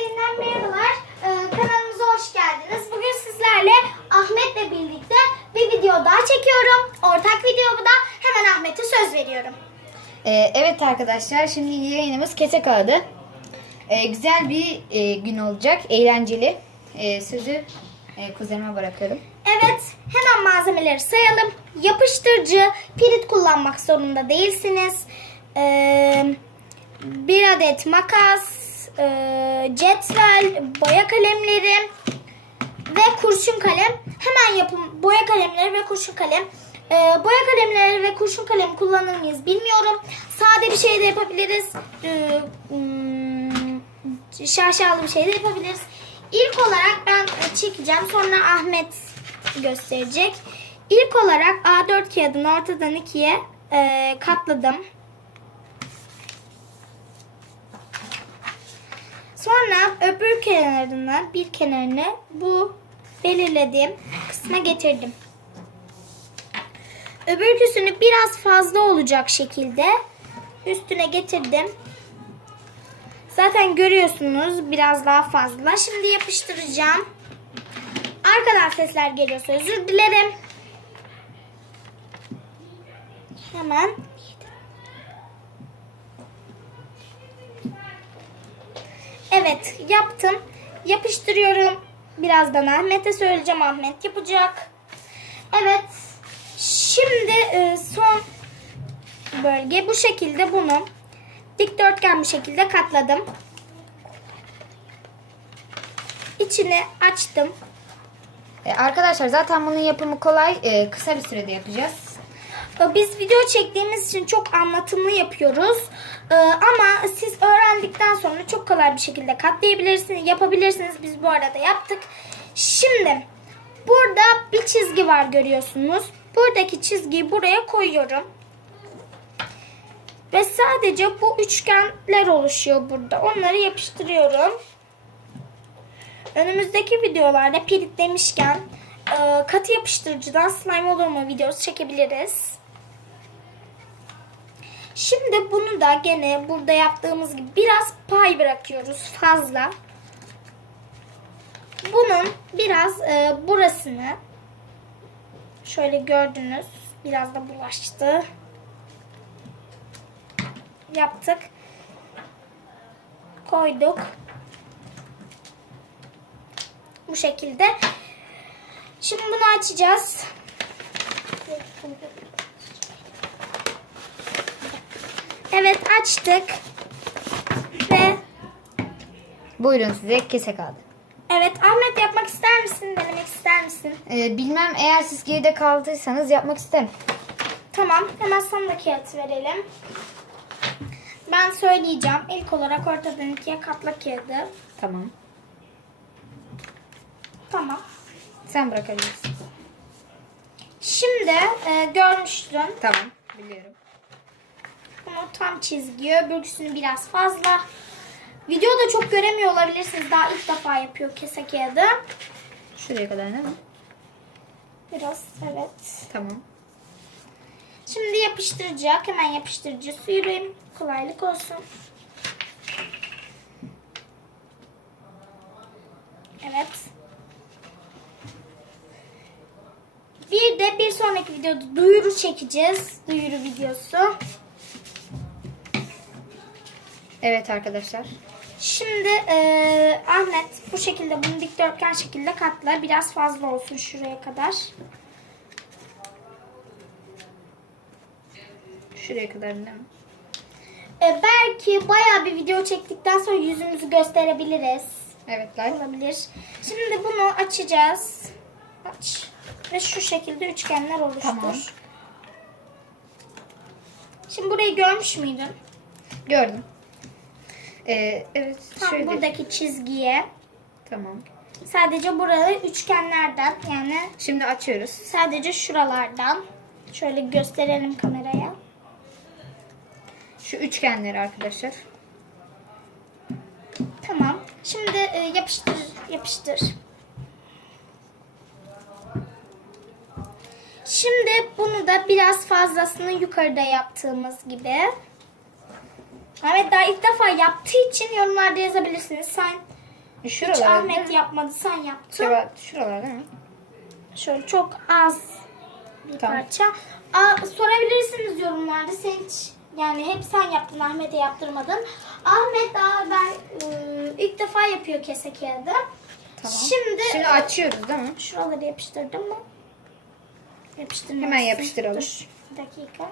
yeniden merhabalar. Ee, kanalımıza hoş geldiniz. Bugün sizlerle Ahmet'le birlikte bir video daha çekiyorum. Ortak video bu da. Hemen Ahmet'e söz veriyorum. Ee, evet arkadaşlar şimdi yayınımız kese kağıdı. Ee, güzel bir e, gün olacak. Eğlenceli. Ee, sözü e, kuzenime bırakıyorum. Evet, hemen malzemeleri sayalım. Yapıştırıcı, pirit kullanmak zorunda değilsiniz. Ee, bir adet makas, e, cetvel, boya kalemleri ve kurşun kalem. Hemen yapın boya kalemleri ve kurşun kalem. Ee, boya kalemleri ve kurşun kalem kullanır mıyız bilmiyorum. Sade bir şey de yapabiliriz. Ee, hmm, şaşalı bir şey de yapabiliriz. İlk olarak ben çekeceğim. Sonra Ahmet gösterecek. İlk olarak A4 kağıdını ortadan ikiye e, katladım. Öbür kenarına bir kenarını bu belirlediğim kısma getirdim. Öbürküsünü biraz fazla olacak şekilde üstüne getirdim. Zaten görüyorsunuz biraz daha fazla. Şimdi yapıştıracağım. Arkadan sesler geliyorsa özür dilerim. Hemen Evet yaptım. Yapıştırıyorum. Birazdan Ahmet'e söyleyeceğim. Ahmet yapacak. Evet. Şimdi e, son bölge bu şekilde bunu dikdörtgen bir şekilde katladım. İçini açtım. Ee, arkadaşlar zaten bunun yapımı kolay. Ee, kısa bir sürede yapacağız. E, Biz video çektiğimiz için çok anlatımlı yapıyoruz. E, Ama siz öğrendikten sonra çok kolay bir şekilde katlayabilirsiniz, yapabilirsiniz. Biz bu arada yaptık. Şimdi burada bir çizgi var görüyorsunuz. Buradaki çizgiyi buraya koyuyorum. Ve sadece bu üçgenler oluşuyor burada. Onları yapıştırıyorum. Önümüzdeki videolarda pirit demişken e, katı yapıştırıcıdan slime olur mu videosu çekebiliriz. Şimdi bunu da gene burada yaptığımız gibi biraz pay bırakıyoruz fazla. Bunun biraz e, burasını şöyle gördünüz biraz da bulaştı. Yaptık. Koyduk. Bu şekilde. Şimdi bunu açacağız. Evet açtık. Ve Buyurun size kese kağıdı. evet Ahmet yapmak ister misin? Denemek ister misin? Ee, bilmem eğer siz geride kaldıysanız yapmak isterim. Tamam. Hemen sana da kağıt verelim. Ben söyleyeceğim. İlk olarak ortadan ikiye katla kağıdı. Tamam. Tamam. Sen bırakabilirsin. Şimdi e, görmüştün. Tamam. Biliyorum. Bunu tam çizgi. Öbürküsünü biraz fazla. Videoda çok göremiyor olabilirsiniz. Daha ilk defa yapıyor kese kağıdı. Şuraya kadar değil mi? Biraz evet. Tamam. Şimdi yapıştıracak. Hemen yapıştırıcı süreyim. Kolaylık olsun. Evet. Bir de bir sonraki videoda duyuru çekeceğiz. Duyuru videosu. Evet arkadaşlar. Şimdi eee, Ahmet bu şekilde bunu dikdörtgen şekilde katla. Biraz fazla olsun şuraya kadar. Şuraya kadar değil mi? E, belki bayağı bir video çektikten sonra yüzümüzü gösterebiliriz. Evet like. Olabilir. Şimdi bunu açacağız. Aç. Ve şu şekilde üçgenler oluştur. Tamam. Şimdi burayı görmüş müydün? Gördüm. Ee, evet. Tam şöyle. buradaki çizgiye Tamam. sadece burada üçgenlerden yani Şimdi açıyoruz. sadece şuralardan şöyle gösterelim kameraya. Şu üçgenleri arkadaşlar. Tamam. Şimdi e, yapıştır yapıştır. Şimdi bunu da biraz fazlasını yukarıda yaptığımız gibi. Evet daha ilk defa yaptığı için yorumlarda yazabilirsiniz. Sen Hiç Şuralarda. Ahmet yapmadı sen yaptın. Şura, şuralar değil mi? Şöyle çok az bir Tamam. parça. Aa, sorabilirsiniz yorumlarda. Sen hiç yani hep sen yaptın Ahmet'e yaptırmadın. Ahmet daha ben e, ilk defa yapıyor kese kağıdı. Tamam. Şimdi, Şimdi açıyoruz değil mi? şuraları yapıştırdım mı? Yapıştırmalısın. Hemen yapıştıralım. Dur, bir dakika.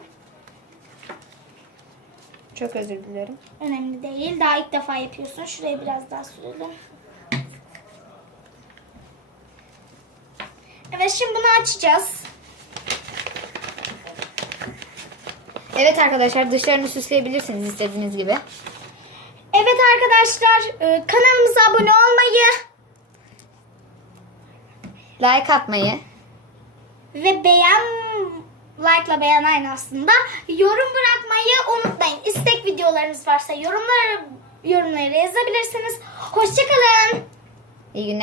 Çok özür dilerim. Önemli değil. Daha ilk defa yapıyorsun. Şuraya biraz daha sürelim. Evet şimdi bunu açacağız. Evet arkadaşlar dışlarını süsleyebilirsiniz istediğiniz gibi. Evet arkadaşlar e, kanalımıza abone olmayı Like atmayı. ve beğen like'la beğen aynı aslında. Yorum bırakmayı unutmayın. İstek videolarınız varsa yorumlara yorumlara yazabilirsiniz. Hoşçakalın. İyi günler.